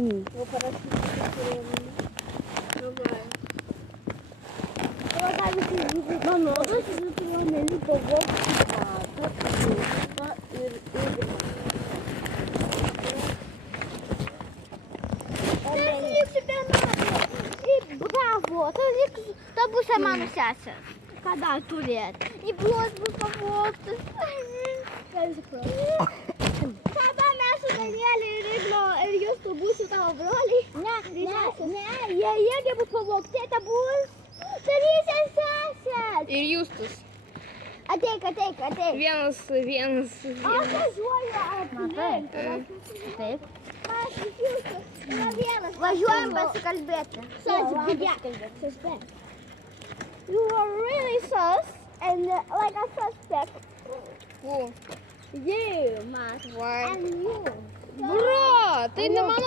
Ну, хорошо. Давай. Mano, aš turėjau neliko vokti batą ir Bravo, ta pusė mano sesės. Ką dar turėt? Į blos bus pavogtas. Tada mes su Danieliu ir Igno ir jūs tu būsi tavo broliai? Ne, jie irgi bus pavogti, ta bus Teresės sesės. Ir Justus. Ateik. Vienas. Aš važiuoju aplink. Taip. Aš Justus. Važiuojam pasikalbėti. You are really sus and like a suspect. Who? You, Matt. Why? And you. Bro, tai ne mano